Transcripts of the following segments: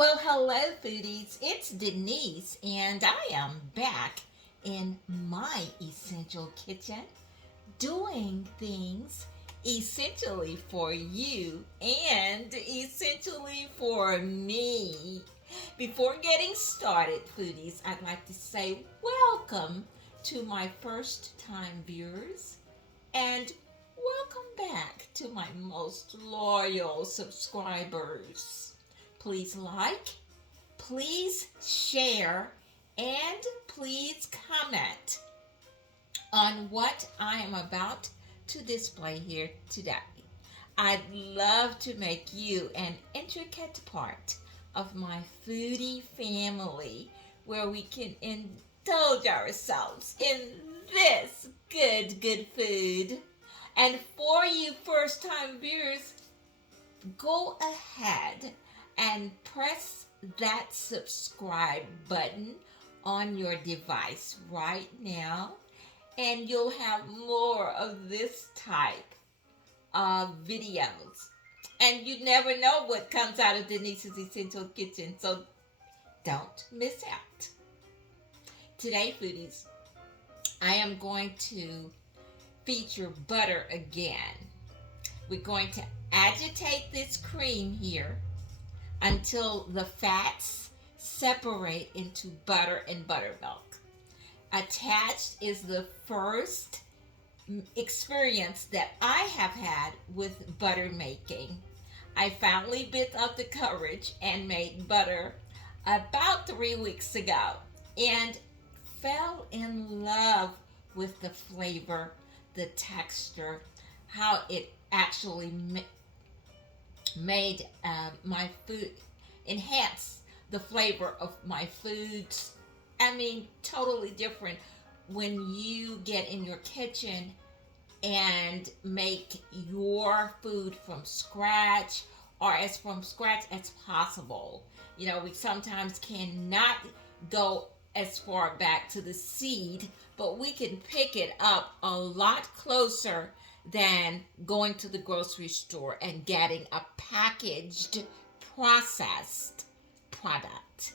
Well, hello, foodies. It's Denise, and I am back in my essential kitchen doing things essentially for you and essentially for me. Before getting started, foodies, I'd like to say welcome to my first time viewers and welcome back to my most loyal subscribers. Please like, please share, and please comment on what I am about to display here today. I'd love to make you an intricate part of my foodie family where we can indulge ourselves in this good food. And for you first time viewers, go ahead and press that subscribe button on your device right now, and you'll have more of this type of videos. And you never know what comes out of Denise's Essential Kitchen, so don't miss out. Today, foodies, I am going to feature butter again. We're going to agitate this cream here until the fats separate into butter and buttermilk. Attached is the first experience that I have had with butter making. I finally bit up the courage and made butter about 3 weeks ago and fell in love with the flavor, the texture, how it actually made my food, enhance the flavor of my foods. I mean, totally different when you get in your kitchen and make your food from scratch, or as from scratch as possible. You know, we sometimes cannot go as far back to the seed, but we can pick it up a lot closer than going to the grocery store and getting a packaged, processed product.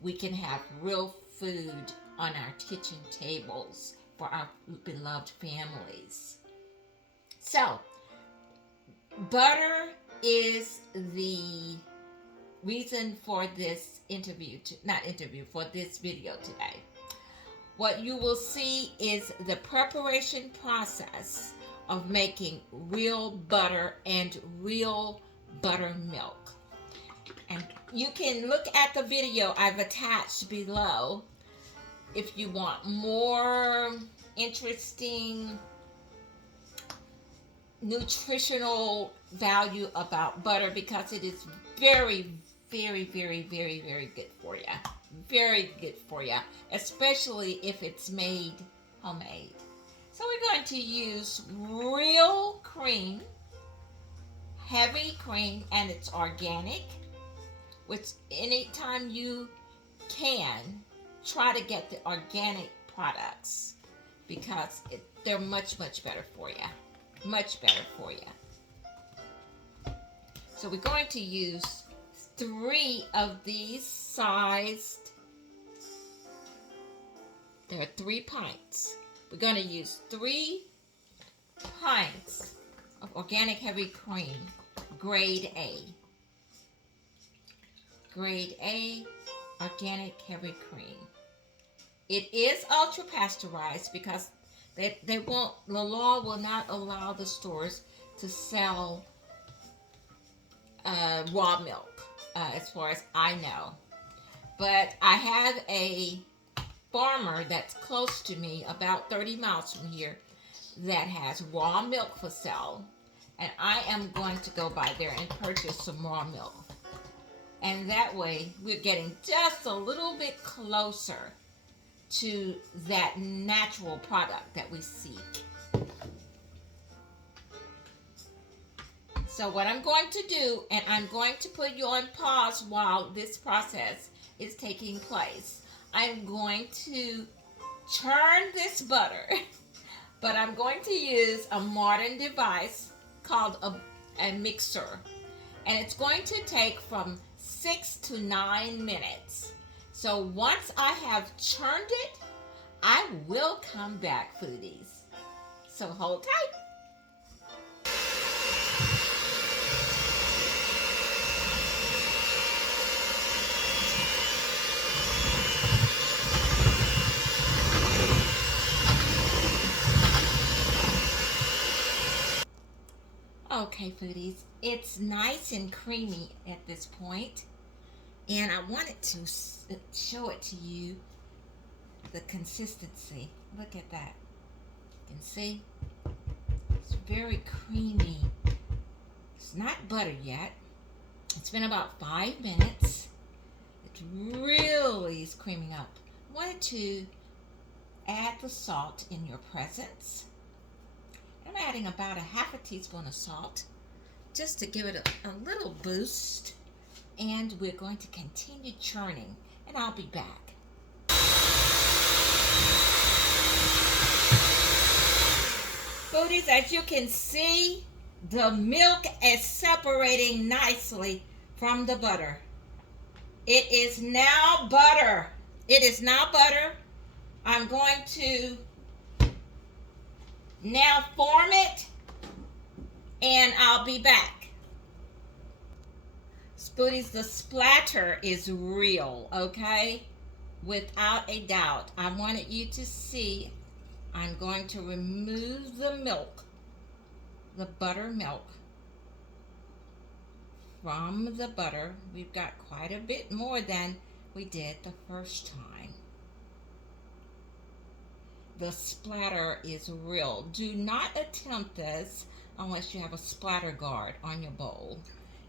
We can have real food on our kitchen tables for our beloved families. So, butter is the reason for this for this video today. What you will see is the preparation process of making real butter and real buttermilk. And you can look at the video I've attached below if you want more interesting nutritional value about butter, because it is very good for you. Very good for you, especially if it's made homemade. So we're going to use real cream, heavy cream, and it's organic, which anytime you can, try to get the organic products because they're much better for you. Much better for you. So we're going to use 3 of these sized, there are 3 pints. We're going to use 3 pints of organic heavy cream, grade A. Grade A organic heavy cream. It is ultra pasteurized because the law will not allow the stores to sell raw milk, as far as I know. But I have a farmer that's close to me, about 30 miles from here, that has raw milk for sale, and I am going to go by there and purchase some raw milk. And that way we're getting just a little bit closer to that natural product that we seek. So what I'm going to do, and I'm going to put you on pause while this process is taking place, I'm going to churn this butter, but I'm going to use a modern device called a mixer. And it's going to take from 6 to 9 minutes. So once I have churned it, I will come back, foodies. So hold tight. Okay, foodies, it's nice and creamy at this point, and I wanted to show it to you, the consistency. Look at that. You can see it's very creamy. It's not butter yet. It's been about 5 minutes. It really is creaming up. I wanted to add the salt in your presence. I'm adding about a half a teaspoon of salt just to give it a little boost, and we're going to continue churning, and I'll be back. Foodies, as you can see, the milk is separating nicely from the butter. It is now butter. It is now butter. I'm going to now form it, and I'll be back. Foodies, the splatter is real, okay? Without a doubt. I wanted you to see. I'm going to remove the milk, the buttermilk, from the butter. We've got quite a bit more than we did the first time. The splatter is real. Do not attempt this unless you have a splatter guard on your bowl.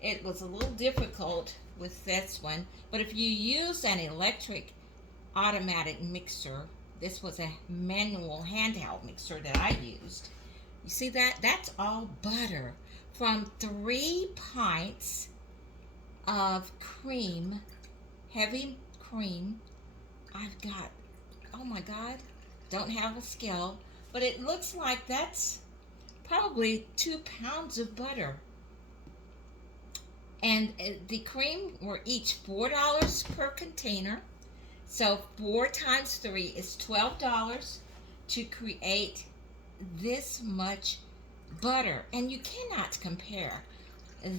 It was a little difficult with this one, but if you use an electric automatic mixer, this was a manual handheld mixer that I used. You see that? That's all butter from 3 pints of cream, heavy cream. I've got, oh my God, don't have a scale, but it looks like that's probably 2 pounds of butter. And the cream were each $4 per container. So 4 times 3 is $12 to create this much butter. And you cannot compare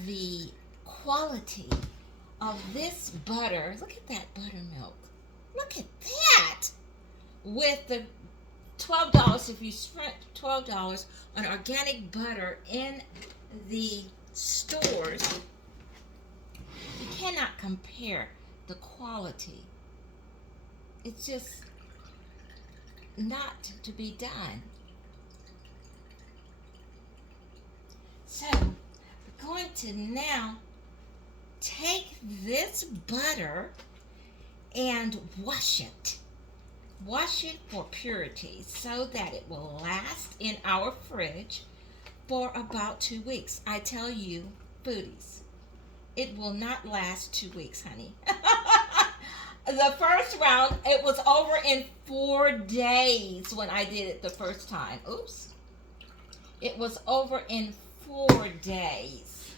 the quality of this butter. Look at that buttermilk. Look at that. With the $12, if you spent $12 on organic butter in the stores, you cannot compare the quality. It's just not to be done. So we're going to now take this butter and wash it. Wash it for purity so that it will last in our fridge for about 2 weeks. I tell you, foodies, it will not last 2 weeks, honey. The first round, it was over in 4 days when I did it the first time. Oops. It was over in 4 days.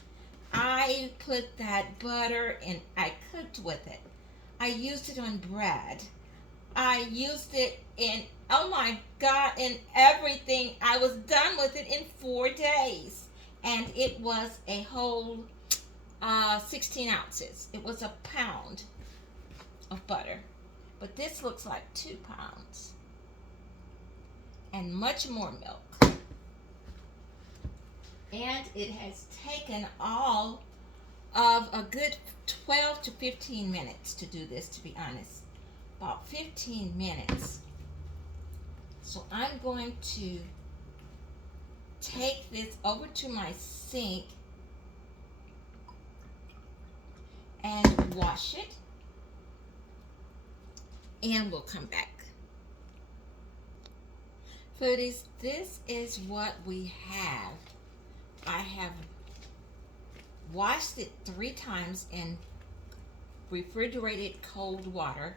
I put that butter and I cooked with it. I used it on bread. I used it in, oh my God, in everything. I was done with it in 4 days. And it was a whole 16 ounces. It was a pound of butter, but this looks like 2 pounds and much more milk, and it has taken all of a good 12 to 15 minutes to do this, to be honest, about 15 minutes. So I'm going to take this over to my sink and wash it, and we'll come back. Foodies, this is what we have. I have washed it 3 times in refrigerated cold water.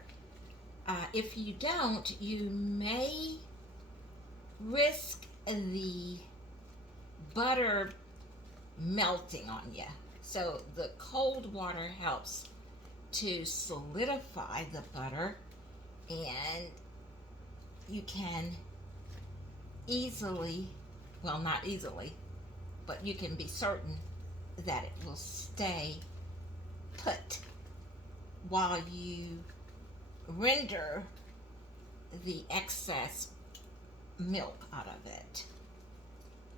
If you don't, you may risk the butter melting on you. So the cold water helps to solidify the butter, and you can easily, well, not easily, but you can be certain that it will stay put while you render the excess milk out of it.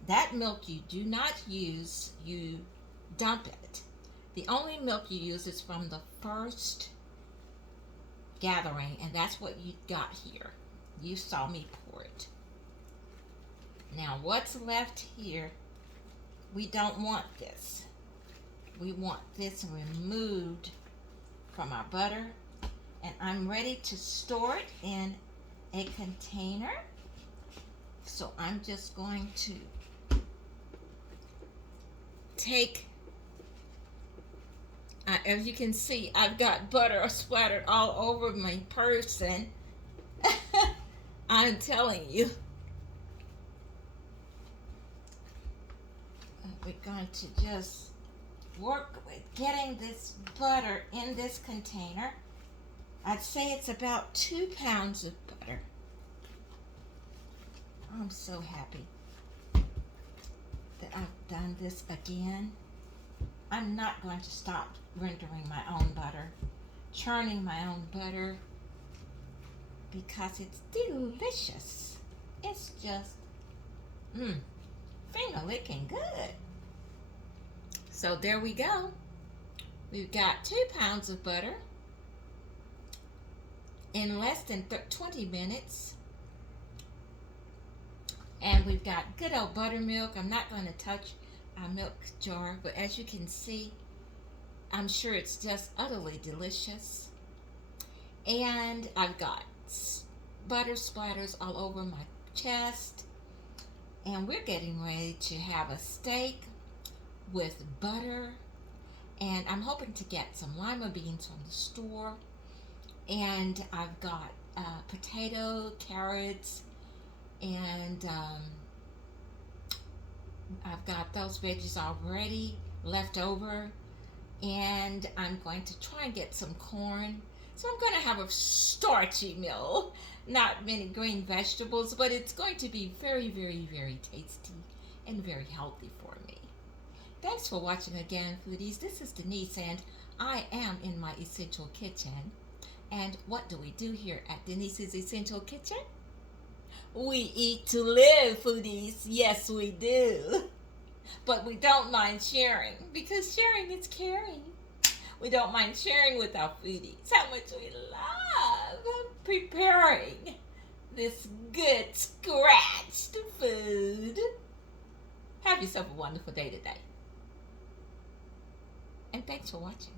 That milk you do not use, you dump it. The only milk you use is from the first gathering, and that's what you got here. You saw me pour it. Now what's left here, we don't want this. We want this removed from our butter, and I'm ready to store it in a container. So I'm just going to take, as you can see, I've got butter splattered all over my person. I'm telling you. We're going to just work with getting this butter in this container. I'd say it's about 2 pounds of butter. I'm so happy that I've done this again. I'm not going to stop rendering my own butter, churning my own butter, because it's delicious. It's just, finger licking good. So there we go. We've got 2 pounds of butter in less than 20 minutes. And we've got good old buttermilk. I'm not going to touch our milk jar, but as you can see, I'm sure it's just utterly delicious. And I've got butter splatters all over my chest. And we're getting ready to have a steak with butter. And I'm hoping to get some lima beans from the store. And I've got potato, carrots, and I've got those veggies already left over, and I'm going to try and get some corn. So I'm going to have a starchy meal, not many green vegetables, but it's going to be very, very, very tasty and very healthy for me. Thanks for watching again, foodies. This is Denise, and I am in my essential kitchen. And what do we do here at Denise's Essential Kitchen? We eat to live, foodies. Yes, we do. But we don't mind sharing, because sharing is caring. We don't mind sharing with our foodies how much we love preparing this good scratched food. Have yourself a wonderful day today. And thanks for watching.